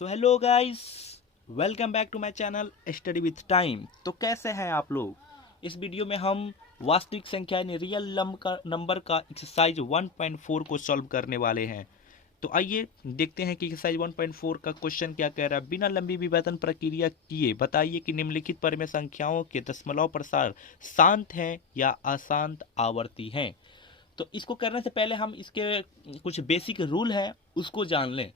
So hello guys, welcome back to my channel study with time. तो कैसे हैं आप लोग। इस वीडियो में हम वास्तविक संख्या यानी रियल नंबर का एक्सरसाइज 1.4 को सॉल्व करने वाले हैं। तो आइए देखते हैं कि एक्सरसाइज 1.4 का क्वेश्चन क्या कह रहा है। बिना लंबी विभेदन प्रक्रिया किए बताइए कि निम्नलिखित पर में संख्याओं के दशमलव प्रसार शांत हैं या अशांत आवर्ती हैं। तो इसको करने से पहले हम इसके कुछ बेसिक रूल हैं उसको जान लें।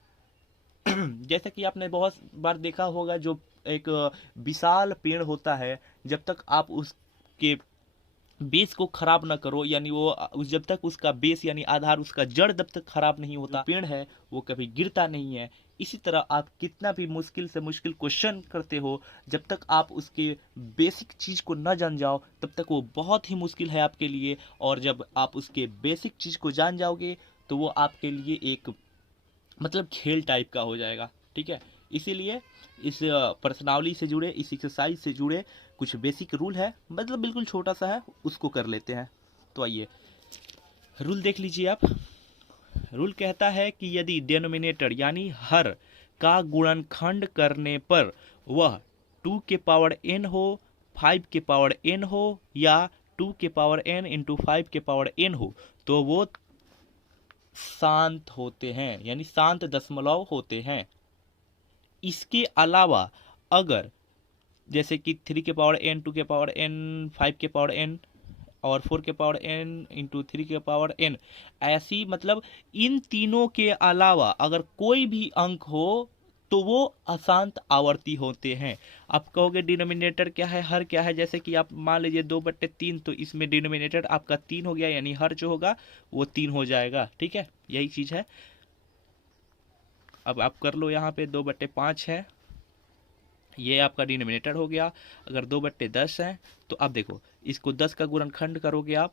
जैसा कि आपने बहुत बार देखा होगा, जो एक विशाल पेड़ होता है, जब तक आप उसके बेस को खराब ना करो, यानी जब तक उसका बेस यानी आधार, उसका जड़ जब तक खराब नहीं होता, पेड़ है वो कभी गिरता नहीं है। इसी तरह आप कितना भी मुश्किल से मुश्किल क्वेश्चन करते हो, जब तक आप उसके बेसिक चीज को न जान जाओ तब तक वो बहुत ही मुश्किल है आपके लिए। और जब आप उसके बेसिक चीज को जान जाओगे तो वो आपके लिए एक मतलब खेल टाइप का हो जाएगा। ठीक है, इसीलिए इस पर्सनावली से जुड़े, इस एक्सरसाइज से जुड़े कुछ बेसिक रूल है, मतलब बिल्कुल छोटा सा है, उसको कर लेते हैं। तो आइए रूल देख लीजिए आप। रूल कहता है कि यदि डिनोमिनेटर यानी हर का गुणनखंड करने पर वह 2 के पावर n हो, 5 के पावर n हो या 2 के पावर n इंटू 5 के पावर n हो तो वो शांत होते हैं, यानी शांत दशमलव होते हैं। इसके अलावा अगर जैसे कि 3 के पावर n, 2 के पावर n, 5 के पावर n और 4 के पावर n इंटू 3 के पावर n, ऐसी मतलब इन तीनों के अलावा अगर कोई भी अंक हो तो वो अशांत आवर्ती होते हैं। आप कहोगे डिनोमिनेटर क्या है, हर क्या है। जैसे कि आप मान लीजिए 2/3, तो इसमें डिनोमिनेटर आपका 3 हो गया, यानी हर जो होगा वो 3 हो जाएगा। ठीक है, यही चीज है। अब आप कर लो, यहाँ पे 2/5 है, ये आपका डिनोमिनेटर हो गया। अगर 2/10 है तो आप देखो, इसको 10 का गुणनखंड करोगे आप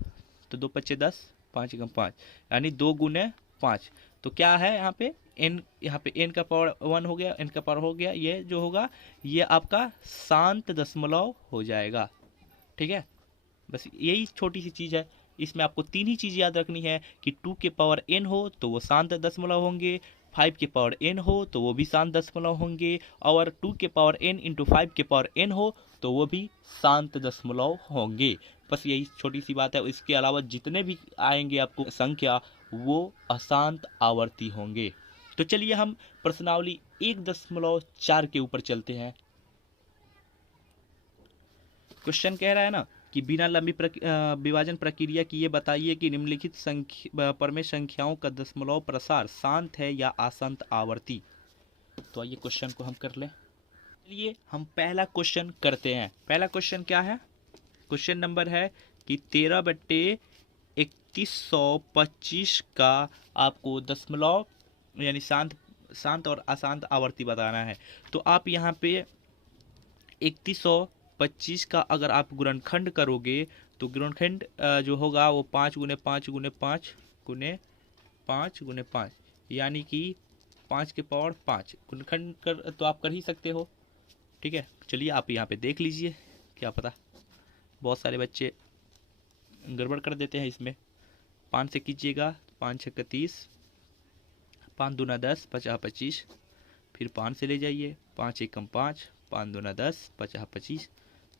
तो 2×5 = 10, 5×5 यानी 2×5। तो क्या है यहाँ पे n, यहाँ पे n का पावर 1 हो गया, n का पावर हो गया, ये जो होगा ये आपका शांत दशमलव हो जाएगा। ठीक है, बस यही छोटी सी चीज है। इसमें आपको तीन ही चीज याद रखनी है कि 2 के पावर n हो तो वो शांत दशमलव होंगे, 5 के पावर n हो तो वो भी शांत दशमलव होंगे, और 2 के पावर n इंटू 5 के पावर n हो तो वो भी शांत दशमलव होंगे। बस यही छोटी सी बात है। इसके अलावा जितने भी आएंगे आपको संख्या वो अशांत आवर्ती होंगे। तो चलिए हम प्रश्नावली 1.4 के ऊपर चलते हैं। क्वेश्चन कह रहा है ना कि बिना लंबी विभाजन प्रक्रिया की ये बताइए कि निम्नलिखित पर में संख्याओं का दशमलव प्रसार शांत है या अशांत आवर्ती। तो आइए क्वेश्चन को हम कर लें। चलिए हम पहला क्वेश्चन करते हैं। पहला क्वेश्चन क्या है, क्वेश्चन नंबर है कि 13/3125 का आपको दशमलव यानी शांत और अशांत आवर्ती बताना है। तो आप यहाँ पे 3125 का अगर आप गुणनखंड करोगे तो गुणनखंड जो होगा वो 5×5×5×5×5 यानी कि 5 के पावर 5 गुणनखंड कर तो आप कर ही सकते हो। ठीक है, चलिए आप यहाँ पे देख लीजिए, क्या पता बहुत सारे बच्चे गड़बड़ कर देते हैं इसमें। 5 से कीजिएगा, 5×6 = 30, 5×2 = 10, 50×25, फिर 5 से ले जाइए, 5×1 = 5, 5×2 = 10, 50×25,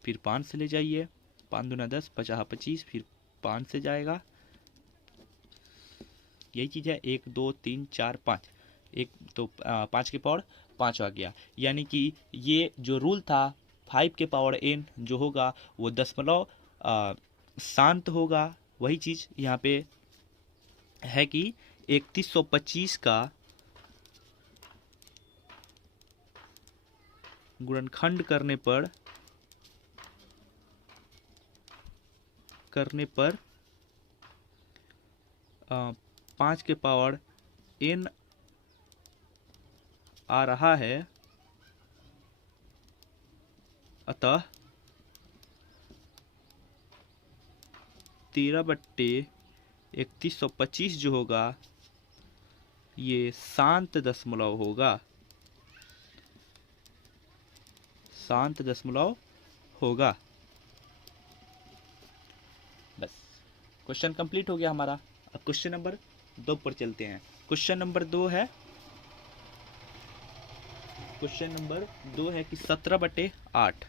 फिर 5 से ले जाइए, 5×2 = 10, 50×25, फिर 5 से जाएगा। यही चीज़ है, 1 2 3 4 5, एक तो 5 के पावर 5 आ गया। यानी कि ये जो रूल था 5 के पावर n जो होगा वो दशमलव शांत होगा। वही चीज़ यहाँ पे है कि 3125 का गुणनखंड करने पर 5 के पावर n आ रहा है, अतः 13/3125 जो होगा ये शांत दशमलव होगा, शांत दशमलव होगा। बस क्वेश्चन कंप्लीट हो गया हमारा। अब क्वेश्चन नंबर 2 पर चलते हैं। क्वेश्चन नंबर 2 है क्वेश्चन नंबर 2 है कि 17/8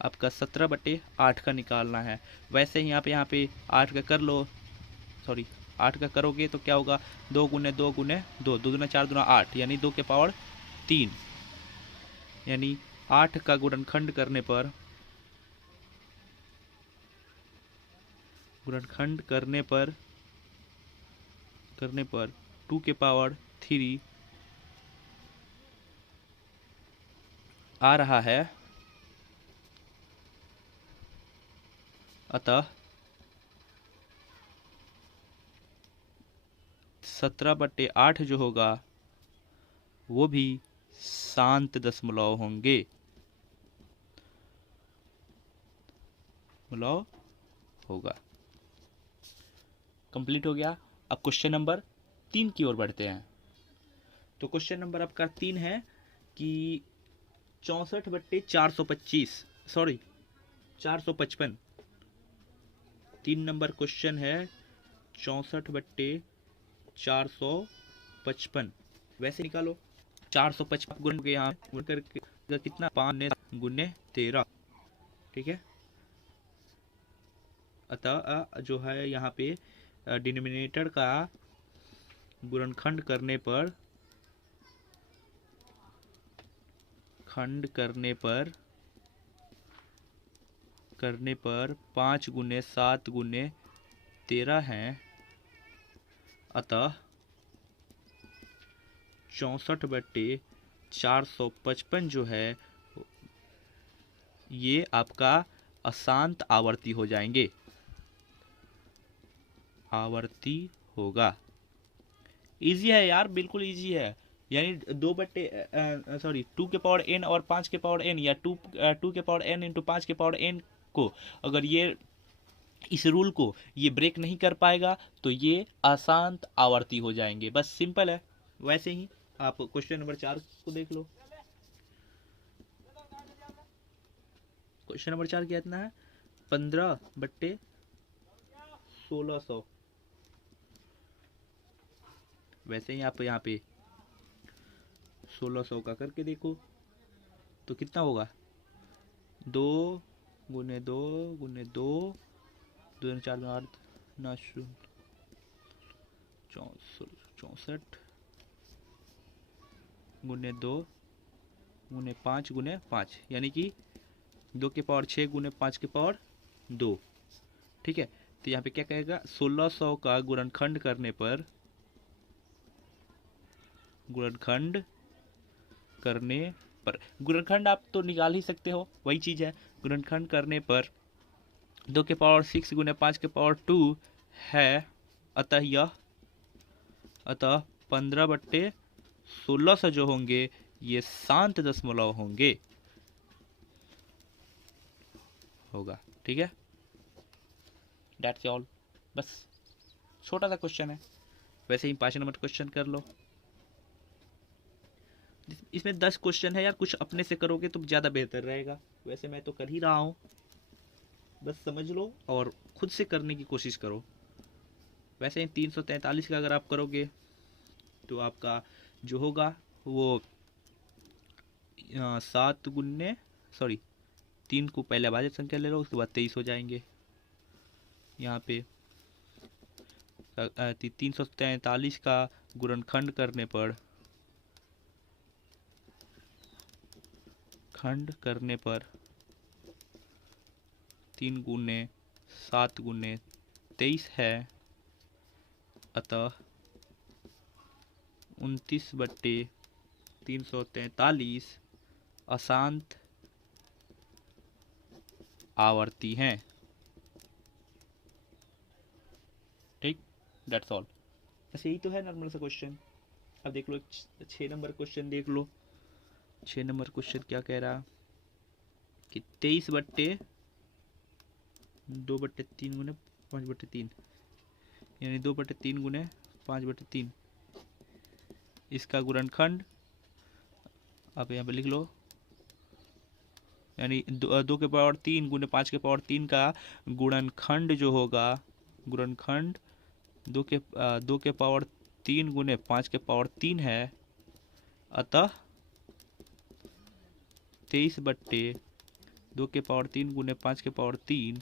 आपका 17/8 का निकालना है। वैसे ही यहाँ पे 8 का कर लो, सॉरी 8 का करोगे तो क्या होगा, 2 गुने 2 गुने 2, 2 दूना 4 दूना 8, यानी 2 के पावर 3, यानी 8 का गुणनखंड करने पर 2 के पावर 3 आ रहा है। अतः 17/8 जो होगा वो भी शांत दशमलव होंगे, दशमलव होगा। कंप्लीट हो गया। अब क्वेश्चन नंबर 3 की ओर बढ़ते हैं। तो क्वेश्चन नंबर आपका 3 है कि 64/425, सॉरी 455। 3 नंबर क्वेश्चन है 64/455। वैसे निकालो 455 गुण के यहाँ गुण करके कितना, 5 गुने 13, ठीक है। अतः जो है यहाँ पे डिनोमिनेटर का गुणनखंड करने पर 5 गुने 7 गुने 13 है। अतः 64/455 जो है ये आपका अशांत आवर्ती हो जाएंगे, आवर्ती होगा। इजी है यार, बिल्कुल इजी है। यानी 2 के पावर n और 5 के पावर n, या 2 के पावर n इंटू 5 के पावर n को, अगर ये इस रूल को ये ब्रेक नहीं कर पाएगा तो ये अशांत आवर्ती हो जाएंगे, बस सिंपल है। वैसे ही आप क्वेश्चन नंबर 4 को देख लो। क्वेश्चन नंबर 4 क्या इतना है, 15/1600। वैसे ही आप यहाँ पे 1600 का करके देखो तो कितना होगा, 2 गुने 2 गुने 2, 2 4 8 9 64 गुने 2 गुने 5 गुने 5, यानी कि 2 के पावर 6 गुने 5 के पावर 2, ठीक है। तो यहाँ पे क्या कहेगा, 1600 का गुणनखंड करने पर, गुणनखंड आप तो निकाल ही सकते हो, वही चीज है। गुणनखंड करने पर 2 के पावर 6 गुने 5 के पावर 2 है। अतः 15/1600 जो होंगे ये शांत दशमलव होगा, ठीक है। दैट्स ऑल, बस छोटा सा क्वेश्चन है। वैसे ही 5 नंबर क्वेश्चन कर लो। इसमें 10 क्वेश्चन है यार, कुछ अपने से करोगे तो ज़्यादा बेहतर रहेगा। वैसे मैं तो कर ही रहा हूँ, बस समझ लो और खुद से करने की कोशिश करो। वैसे 343 का अगर आप करोगे तो आपका जो होगा वो 3 को पहले अभाज्य संख्या ले लो, उसके बाद 23 हो जाएंगे। यहाँ पे 343 का गुणनखंड करने पर 3 गुने 7 गुने 23 है। अतः 29/343 अशांत आवर्ती हैं, ठीक। दैट्स ऑल, बस यही तो है नॉर्मल सा क्वेश्चन। अब देख लो 6 नंबर क्वेश्चन देख लो। 6 नंबर क्वेश्चन क्या कह रहा कि 23/2/3 गुने 5/3, यानी 2/3 गुने 5/3, इसका गुणनखंड आप यहाँ पे लिख लो, यानी 2 के पावर 3 गुने 5 के पावर 3 का गुणनखंड जो होगा, गुणनखंड 2 के पावर 3 गुने 5 के पावर 3 है। अतः 23/2 गुने 5/3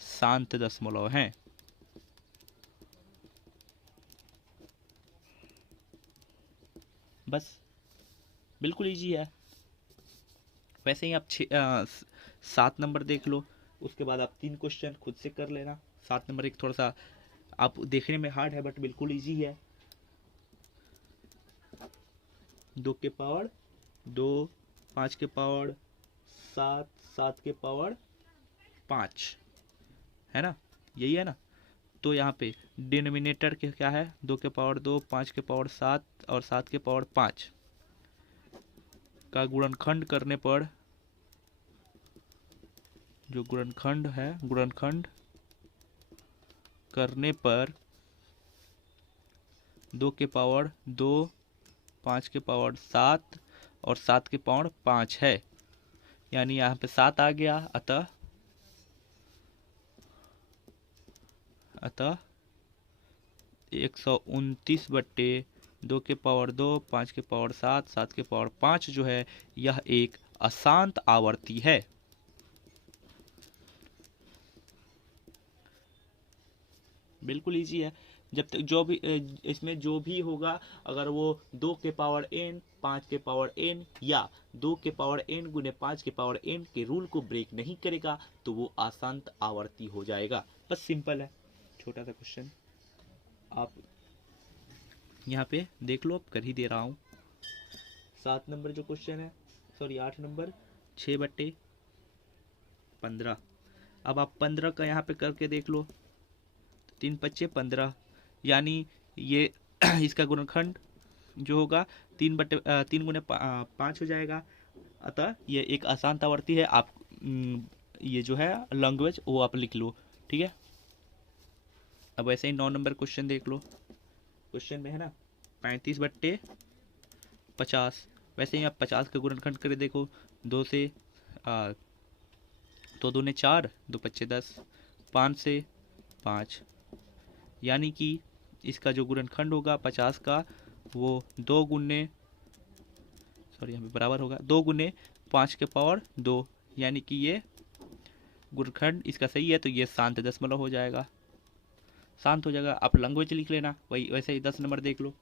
शांत दशमलव हैं। बस बिल्कुल इजी है। वैसे ही आप 7 नंबर देख लो, उसके बाद आप 3 क्वेश्चन खुद से कर लेना। 7 नंबर एक थोड़ा सा आप देखने में हार्ड है बट बिल्कुल इजी है। 2/2, 5/7, 7/5 है ना, यही है ना। तो यहाँ पे डिनोमिनेटर के क्या है, 2/2, 5/7 और 7/5 का गुणनखंड करने पर, जो गुणनखंड है, गुणनखंड करने पर 2/2, 5/7 और 7/5 है, यानी यहाँ पे 7 आ गया। अतः 129/2/2, 5/7, 7/5 जो है यह एक अशांत आवर्ती है। बिल्कुल इजी है। जब तक जो भी इसमें जो भी होगा, अगर वो 2n, 5n या 2n गुने 5n के रूल को ब्रेक नहीं करेगा तो वो अशांत आवर्ती हो जाएगा। बस सिंपल है, छोटा सा क्वेश्चन आप यहाँ पे देख लो, कर ही दे रहा हूँ। 7 नंबर जो क्वेश्चन है, सॉरी 8 नंबर, 6/15। अब आप 15 का यहाँ पे करके देख लो, 3×5 = 15, यानी ये इसका गुणनखंड जो होगा 3 गुने 5 हो जाएगा। अतः ये एक अशांत आवर्ती है। आप ये जो है लैंग्वेज वो आप लिख लो, ठीक है। अब ऐसे ही 9 नंबर क्वेश्चन देख लो। क्वेश्चन में है ना 35/50। वैसे ही आप 50 का गुणनखंड करके देखो, 2 से 2 दूने 4, 2×5 = 10, 5 से 5, यानी कि इसका जो गुणनखंड होगा 50 का वो 2 गुने, सॉरी यहाँ पे बराबर होगा 2 गुने 5/2, यानी कि ये गुणनखंड इसका सही है, तो ये शांत दशमलव हो जाएगा, शांत हो जाएगा। आप लैंग्वेज लिख लेना। वही वैसे ही 10 नंबर देख लो,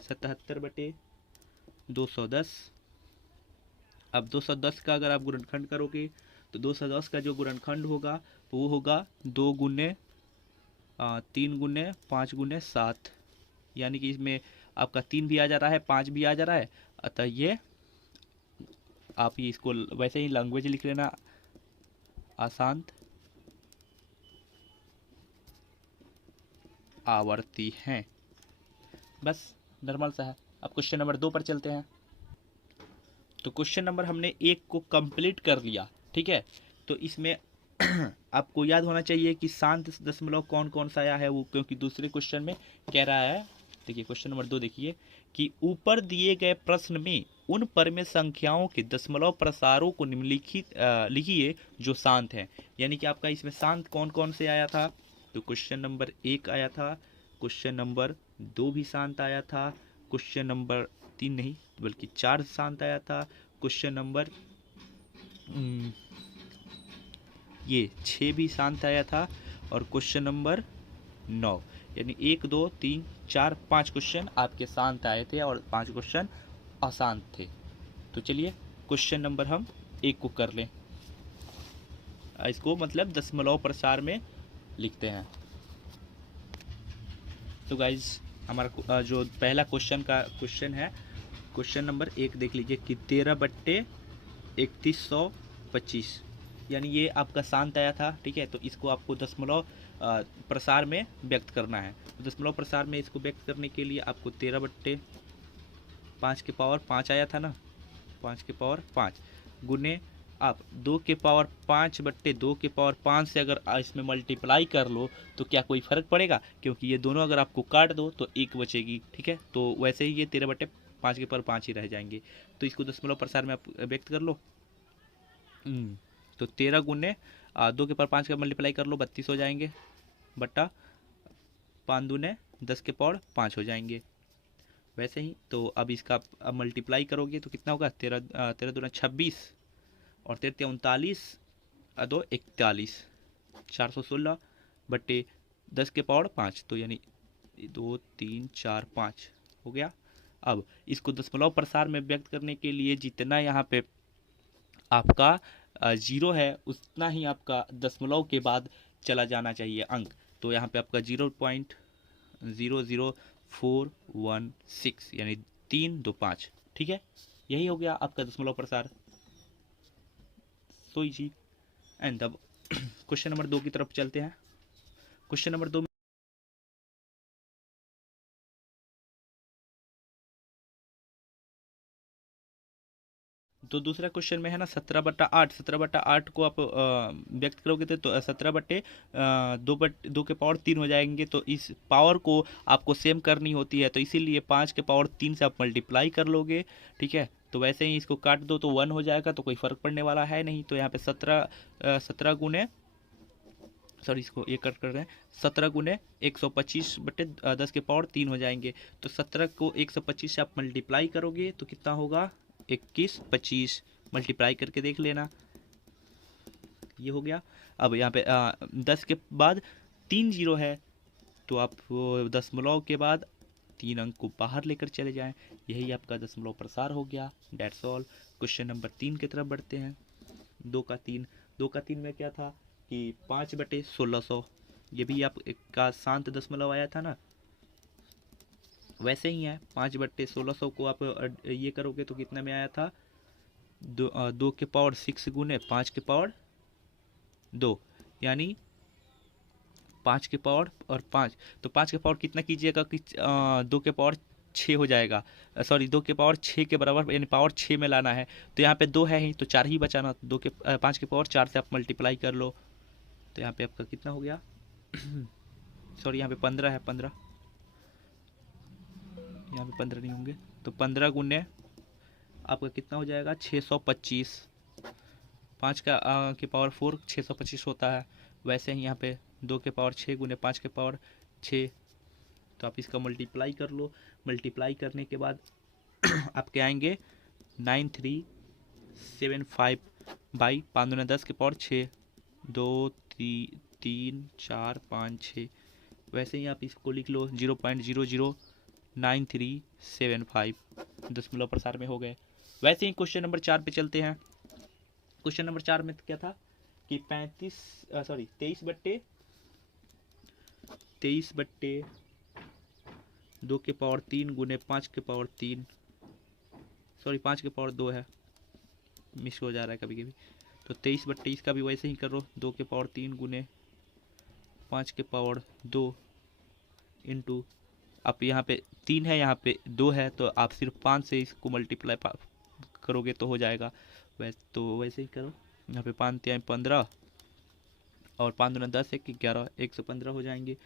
77/210। अब 210 का अगर आप गुणनखंड करोगे तो 210 का जो गुणनखंड होगा वो होगा 2 गुने 3 गुने 5 गुने 7, यानी कि इसमें आपका 3 भी आ जा रहा है, 5 भी आ जा रहा है। अतः ये आप ये इसको वैसे ही लैंग्वेज लिख लेना, अशांत आवर्ती हैं। बस नॉर्मल सा है। अब क्वेश्चन नंबर 2 पर चलते हैं। तो क्वेश्चन नंबर हमने 1 को कंप्लीट कर लिया, ठीक है। तो इसमें आपको याद होना चाहिए कि शांत दशमलव कौन कौन सा आया है वो, क्योंकि दूसरे क्वेश्चन में कह रहा है, देखिए क्वेश्चन नंबर 2 देखिए कि ऊपर दिए गए प्रश्न में उन परमेय संख्याओं के दशमलव प्रसारों को निम्नलिखित लिखिए जो शांत हैं। यानी कि आपका इसमें शांत कौन कौन से आया था, तो क्वेश्चन नंबर 1 आया था, क्वेश्चन नंबर 2 भी शांत आया था, क्वेश्चन नंबर 3 नहीं बल्कि 4 शांत आया था, क्वेश्चन नंबर ये 6 भी शांत आया था, और क्वेश्चन नंबर 9, यानी 1 2 3 4 5 क्वेश्चन आपके शांत आए थे और 5 क्वेश्चन अशांत थे। तो चलिए क्वेश्चन नंबर हम 1 को कर लें, इसको मतलब दशमलव प्रसार में लिखते हैं। तो गाइज हमारा जो पहला क्वेश्चन है, क्वेश्चन नंबर 1 देख लीजिए कि 13/3125, यानी ये आपका शांत आया था, ठीक है। तो इसको आपको दशमलव प्रसार में व्यक्त करना है। तो दशमलव प्रसार में इसको व्यक्त करने के लिए आपको 13/5 आया था ना, 5/5 गुने आप 2/5/2/5 से अगर इसमें मल्टीप्लाई कर लो तो क्या कोई फर्क पड़ेगा, क्योंकि ये दोनों अगर आपको काट दो तो 1 बचेगी, ठीक है। तो वैसे ही ये 13/5 ही रह जाएंगे। तो इसको दशमलव प्रसार में आप व्यक्त कर लो। तो 13 गुने 2/5 का मल्टीप्लाई कर लो, 32 हो जाएंगे, बट्टा 5 दूने 10/5 हो जाएंगे, वैसे ही तो अब इसका अब मल्टीप्लाई करोगे तो कितना होगा, 13 दूना 26 और 13 दो 41, 416 बट्टे 10 के पावर 5, तो यानी 2 3 4 5 हो गया। अब इसको दशमलव प्रसार में व्यक्त करने के लिए जितना यहाँ पे आपका जीरो है उतना ही आपका दशमलव के बाद चला जाना चाहिए अंक। तो यहाँ पे आपका 0.00416 यानी 325, ठीक है। यही हो गया आपका दशमलव प्रसार। So easy. एंड अब क्वेश्चन नंबर 2 की तरफ चलते हैं। क्वेश्चन नंबर 2 तो दूसरा क्वेश्चन में है ना 17/8, 17/8 को आप व्यक्त करोगे तो 17/2 के पावर 3 हो जाएंगे। तो इस पावर को आपको सेम करनी होती है, तो इसीलिए 5 के पावर 3 से आप मल्टीप्लाई कर लोगे, ठीक है। तो वैसे ही इसको काट दो तो 1 हो जाएगा, तो कोई फर्क पड़ने वाला है नहीं। तो यहाँ पे 17 गुने, सॉरी इसको ये कट कर रहे हैं, 17 गुने 125/10 के पावर 3 हो जाएंगे। तो 17 को 125 से आप मल्टीप्लाई करोगे तो कितना होगा, 21 25, मल्टीप्लाई करके देख लेना, ये हो गया। अब यहाँ पे 10 के बाद 3 जीरो है, तो आप दशमलव के बाद 3 अंक को बाहर लेकर चले जाएं, यही आपका दशमलव प्रसार हो गया। That's all. क्वेश्चन नंबर 3 की तरफ बढ़ते हैं। 2 का 3 में क्या था कि 5/1600, ये भी आप का शांत दशमलव आया था ना, वैसे ही है। 5/1600 को आप ये करोगे तो कितना में आया था, 2 के पावर 6 गुने 5 के पावर 2, यानी 5 के पावर 5। तो 5 के पावर कितना कीजिएगा कि 2 के पावर 6 हो जाएगा, सॉरी 2 के पावर 6 के बराबर, यानी पावर 6 में लाना है। तो यहाँ पे 2 है ही तो 4 ही बचाना, 5 के पावर 4 से आप मल्टीप्लाई कर लो। तो यहाँ पे आपका कितना हो गया सॉरी यहाँ पे 15 है, 15, यहाँ पे 15 नहीं होंगे, तो 15 गुने आपका कितना हो जाएगा, 625। 5 के पावर 4 625 होता है। वैसे ही यहाँ पे 2 के पावर 6 गुने 5 के पावर 6, तो आप इसका मल्टीप्लाई कर लो। मल्टीप्लाई करने के बाद आपके आएंगे 9375 बाई 5 दूना 10 के पावर 6, 2 3 4 5 6। वैसे ही आप इसको लिख लो 0.009375, दशमलव प्रसार में हो गए। वैसे ही क्वेश्चन नंबर 4 पे चलते हैं। क्वेश्चन नंबर 4 में क्या था कि 23/2 के पावर 3 गुने 5 के पावर 3, सॉरी 5 के पावर 2 है, मिस हो जा रहा है कभी कभी। तो 23/23 का भी वैसे ही करो, 2 के पावर 3 गुने 5 के पावर 2 इंटू, आप यहाँ पे 3 है यहाँ पे 2 है, तो आप सिर्फ 5 से इसको मल्टीप्लाई करोगे तो हो जाएगा। वैसे ही करो, यहाँ पे 5×3 = 15 और 5 दूना 10 1 11 115 हो जाएंगे,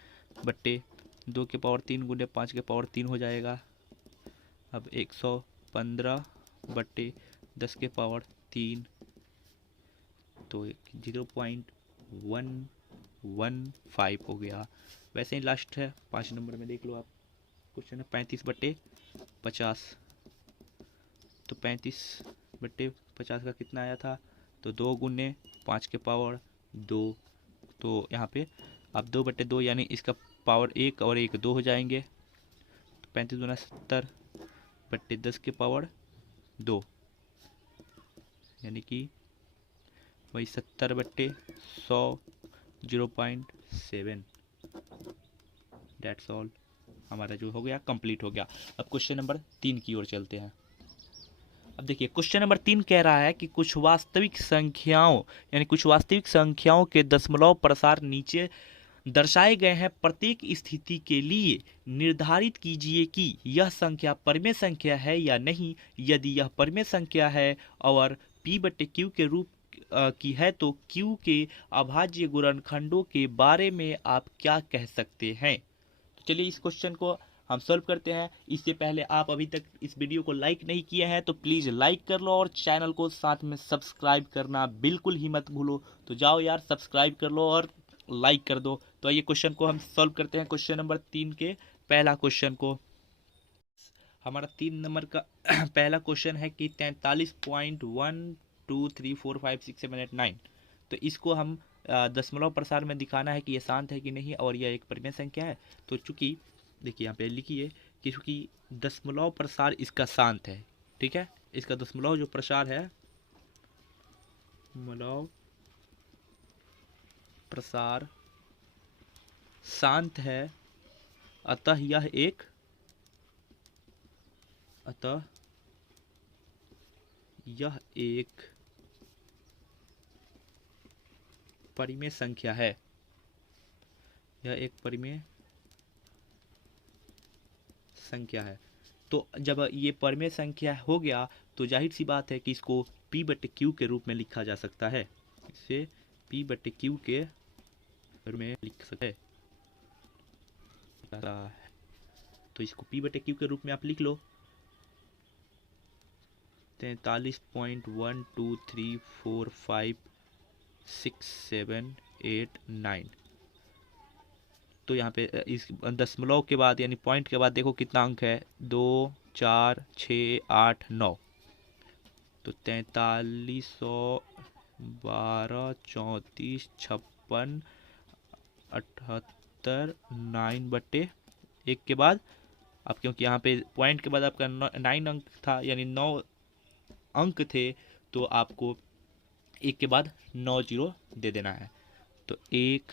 बट्टे 2 के पावर 3 गुने 5 के पावर 3 हो जाएगा। अब 115 बट्टे 10 के पावर 3, तो 0.115 हो गया। वैसे ही लास्ट है 5 नंबर में, देख लो आप। क्वेश्चन है 35/50, तो 35/50 का कितना आया था, तो 2 गुने 5 के पावर 2, तो यहाँ पे आप 2/2 यानी इसका पावर 1 और 1 2 हो जाएंगे। तो 35 दूना 70 बट्टे 10 के पावर 2, यानी कि वही 70/100, 0.7। डेट्स ऑल, हमारा जो हो गया कंप्लीट हो गया। अब क्वेश्चन नंबर 3 की ओर चलते हैं। अब देखिए क्वेश्चन नंबर 3 कह रहा है कि कुछ वास्तविक संख्याओं के दशमलव प्रसार नीचे दर्शाए गए हैं। प्रत्येक स्थिति के लिए निर्धारित कीजिए कि यह संख्या परिमेय संख्या है या नहीं। यदि यह परिमेय संख्या है और p/q के रूप की है तो q के अभाज्य गुणनखंडों के बारे में आप क्या कह सकते हैं। तो चलिए इस क्वेश्चन को हम सॉल्व करते हैं। इससे पहले आप अभी तक इस वीडियो को लाइक नहीं किए हैं तो प्लीज़ लाइक कर लो और चैनल को साथ में सब्सक्राइब करना बिल्कुल ही मत भूलो। तो जाओ यार सब्सक्राइब कर लो और लाइक कर दो। तो आइए क्वेश्चन को हम सॉल्व करते हैं। क्वेश्चन नंबर 3 के पहला क्वेश्चन को हमारा 3 नंबर का पहला क्वेश्चन है कि 43.123456789। तो इसको हम दशमलव प्रसार में दिखाना है कि ये शांत है कि नहीं और यह एक परिमेय संख्या है। तो चूंकि देखिए यहाँ पे लिखिए कि चूंकि दशमलव प्रसार इसका शांत है, ठीक है, इसका दशमलव जो प्रसार है, दशमलव प्रसार शांत है, अतः यह एक परिमेय संख्या है। यह एक परिमेय संख्या है। तो जब ये परिमेय संख्या हो गया तो जाहिर सी बात है कि इसको P बटे Q के रूप में लिखा जा सकता है। इसे P बटे Q के रूप में लिख सकते हैं। तो इसको P बटे Q के रूप में आप लिख लो 43.123456789। तो यहाँ पे इस दशमलव के बाद यानी पॉइंट के बाद देखो कितना अंक है, 2 4 6 8 9। तो 4312 34 56 78 9 बटे 1 के बाद अब क्योंकि यहाँ पे पॉइंट के बाद आपका 9 अंक था यानी 9 अंक थे, तो आपको 1 के बाद 9 जीरो दे देना है। तो 1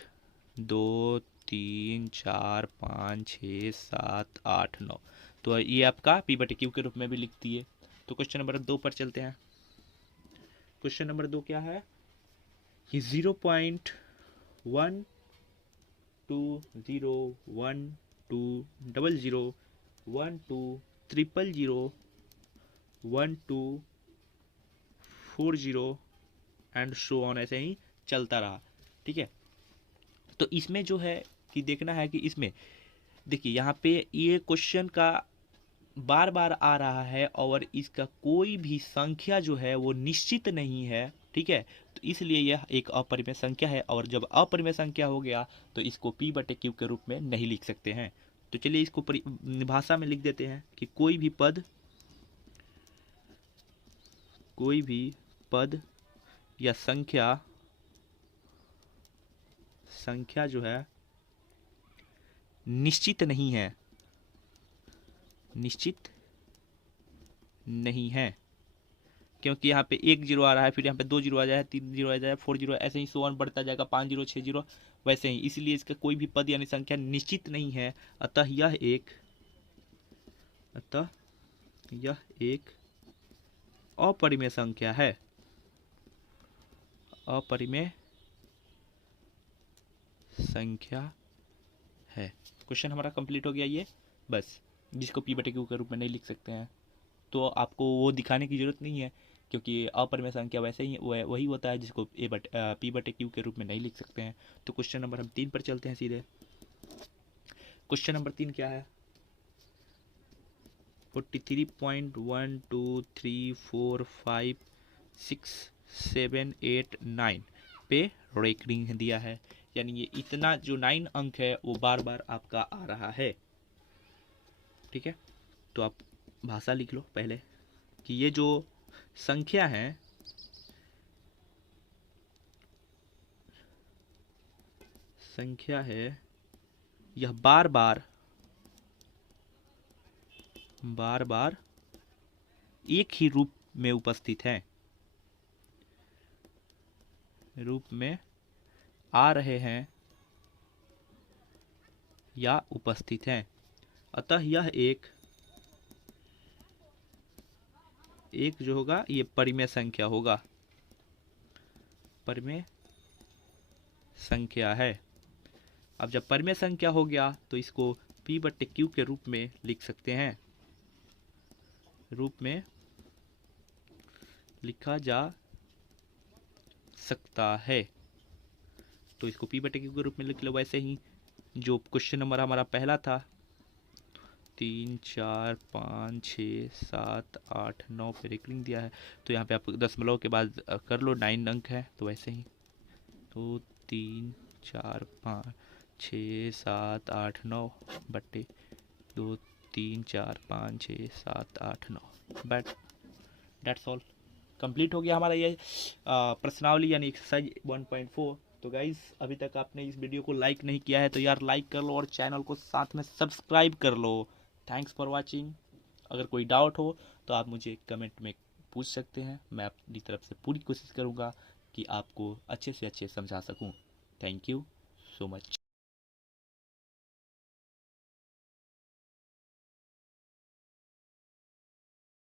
2 3 4 5 6 7 8 9। तो ये आपका P बटे Q के रूप में भी लिखती है। तो क्वेश्चन नंबर 2 पर चलते हैं। क्वेश्चन नंबर 2 क्या है कि 0.1201200001240 एंड सो ऑन, ऐसे ही चलता रहा, ठीक है। तो इसमें जो है कि देखना है कि इसमें देखिए यहाँ पे ये क्वेश्चन का बार बार आ रहा है और इसका कोई भी संख्या जो है वो निश्चित नहीं है, ठीक है। तो इसलिए यह एक अपरिमेय संख्या है और जब अपरिमेय संख्या हो गया तो इसको P बटे Q के रूप में नहीं लिख सकते हैं। तो चलिए इसको भाषा में लिख देते हैं कि कोई भी पद या संख्या जो है निश्चित नहीं है, क्योंकि यहाँ पे 1 जीरो आ रहा है, फिर यहाँ पे 2 जीरो आ जाए, 3 जीरो आ जाए, 4 जीरो, ऐसे ही सो ऑन बढ़ता जाएगा, 5 जीरो 6 जीरो, वैसे ही। इसलिए इसका कोई भी पद यानी संख्या निश्चित नहीं है, अतः यह एक अपरिमेय संख्या है। अपरिमेय संख्या है। क्वेश्चन हमारा कंप्लीट हो गया ये, बस, जिसको P बटे Q के रूप में नहीं लिख सकते हैं। तो आपको वो दिखाने की जरूरत नहीं है, क्योंकि अपरिमेय संख्या वैसे ही वही होता है जिसको P बटे Q के रूप में नहीं लिख सकते हैं। तो क्वेश्चन नंबर हम 3 पर चलते हैं सीधे। क्वेश्चन नंबर 3 क्या है 43.123456789 पे रेकरिंग दिया है, यानी ये इतना जो 9 अंक है वो बार बार आपका आ रहा है, ठीक है। तो आप भाषा लिख लो पहले कि ये जो संख्या है यह बार बार एक ही रूप में उपस्थित है, रूप में आ रहे हैं या उपस्थित हैं, अतः यह एक जो होगा ये परिमेय संख्या होगा, परिमेय संख्या है। अब जब परिमेय संख्या हो गया तो इसको P बटे Q के रूप में लिख सकते हैं, रूप में लिखा जा सकता है। तो इसको P बटे Q के रूप में लिख लो, वैसे ही जो क्वेश्चन नंबर हमारा पहला था 3 4 5 6 7 8 9 पे रेकरिंग दिया है, तो यहाँ पे आप दशमलव के बाद कर लो, 9 अंक है, तो वैसे ही तो 3 4 5 6 7 8 9 बट्टे 2 3 4 5 6 7 8 9 बट दैट्स ऑल। कंप्लीट हो गया हमारा ये प्रश्नावली यानी एक्सरसाइज 1.4। तो गाइज अभी तक आपने इस वीडियो को लाइक नहीं किया है तो यार लाइक कर लो और चैनल को साथ में सब्सक्राइब कर लो। Thanks for watching. अगर कोई डाउट हो तो आप मुझे कमेंट में पूछ सकते हैं, मैं अपनी तरफ से पूरी कोशिश करूँगा कि आपको अच्छे से अच्छे समझा सकूँ। Thank you so much.